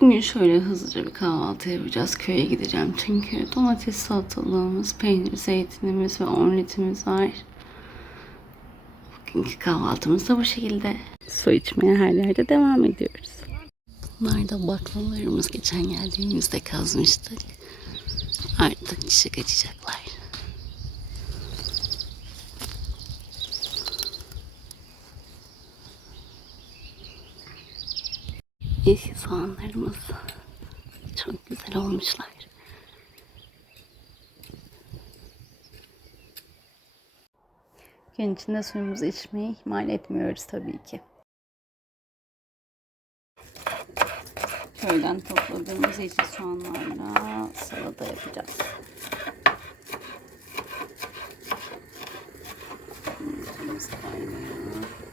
Bugün şöyle hızlıca bir kahvaltı yapacağız. Köye gideceğim çünkü domates salatalığımız, peynir, zeytinimiz ve omletimiz var. Bugünkü kahvaltımız da bu şekilde. Su içmeye her yerde devam ediyoruz. Bunlar da baklalarımız, geçen geldiğimizde kazmıştık. Artık çiçek açacaklar. Yeşil soğanlarımız çok güzel olmuşlar. Gün içinde suyumuzu içmeyi ihmal etmiyoruz tabii ki. Köyden topladığımız yeşil soğanlarla salata yapacağız. Suyumuz kaynıyor.